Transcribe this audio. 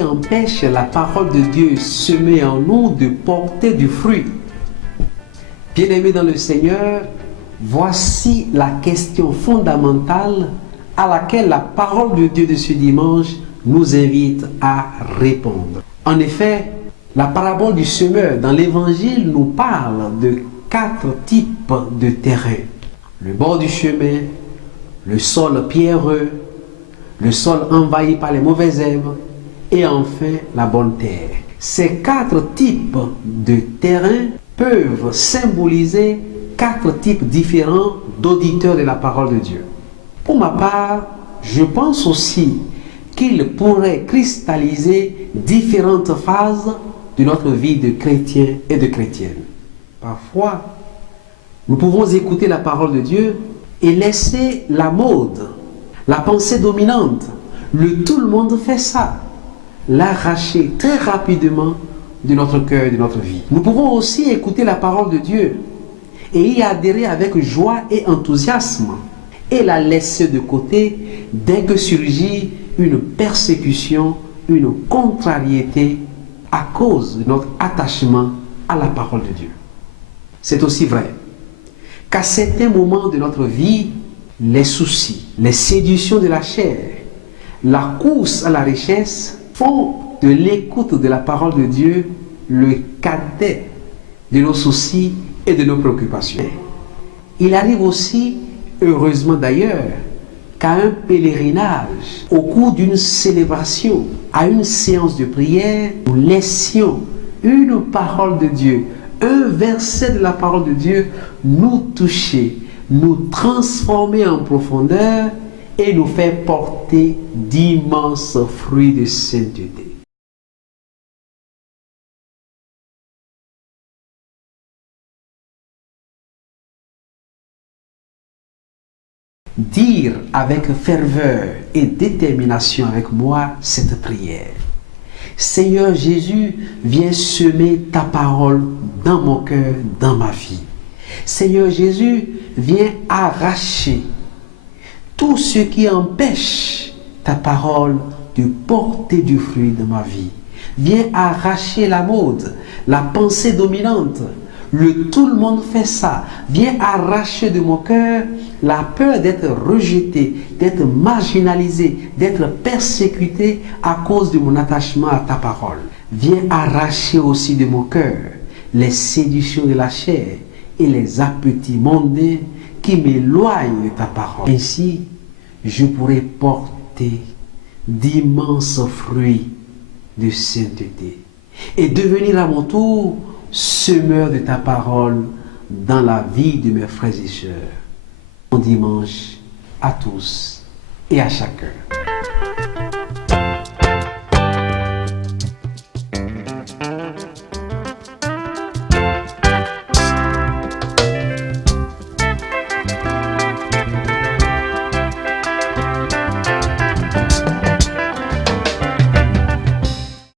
qui empêche la parole de Dieu semée en nous de porter du fruit? Bien-aimés dans le Seigneur, voici la question fondamentale à laquelle la parole de Dieu de ce dimanche nous invite à répondre. En effet, la parabole du semeur dans l'Évangile nous parle de 4 types de terrain. Le bord du chemin, le sol pierreux, le sol envahi par les mauvaises herbes et enfin la bonne terre. Ces 4 types de terrain peuvent symboliser 4 types différents d'auditeurs de la parole de Dieu. Pour ma part, je pense aussi qu'il pourrait cristalliser différentes phases de notre vie de chrétien et de chrétienne. Parfois, nous pouvons écouter la parole de Dieu et laisser la mode, la pensée dominante, tout le monde fait ça, l'arracher très rapidement de notre cœur et de notre vie. Nous pouvons aussi écouter la parole de Dieu et y adhérer avec joie et enthousiasme et la laisser de côté dès que surgit une persécution, une contrariété à cause de notre attachement à la parole de Dieu. C'est aussi vrai qu'à certains moments de notre vie, les soucis, les séductions de la chair, la course à la richesse font de l'écoute de la parole de Dieu le cadet de nos soucis et de nos préoccupations. Il arrive aussi, heureusement d'ailleurs, qu'à un pèlerinage, au cours d'une célébration, à une séance de prière, nous laissions une parole de Dieu, un verset de la parole de Dieu nous toucher, nous transformer en profondeur et nous faire porter d'immenses fruits de sainteté. Dire avec ferveur et détermination avec moi cette prière. Seigneur Jésus, viens semer ta parole dans mon cœur, dans ma vie. Seigneur Jésus, viens arracher tout ce qui empêche ta parole de porter du fruit dans ma vie. Viens arracher la mode, la pensée dominante. Tout le monde fait ça. Viens arracher de mon cœur la peur d'être rejeté, d'être marginalisé, d'être persécuté à cause de mon attachement à ta parole. Viens arracher aussi de mon cœur les séductions de la chair et les appétits mondains qui m'éloignent de ta parole. Ainsi, je pourrai porter d'immenses fruits de sainteté et devenir à mon tour semeur de ta parole dans la vie de mes frères et sœurs. Bon dimanche à tous et à chacun.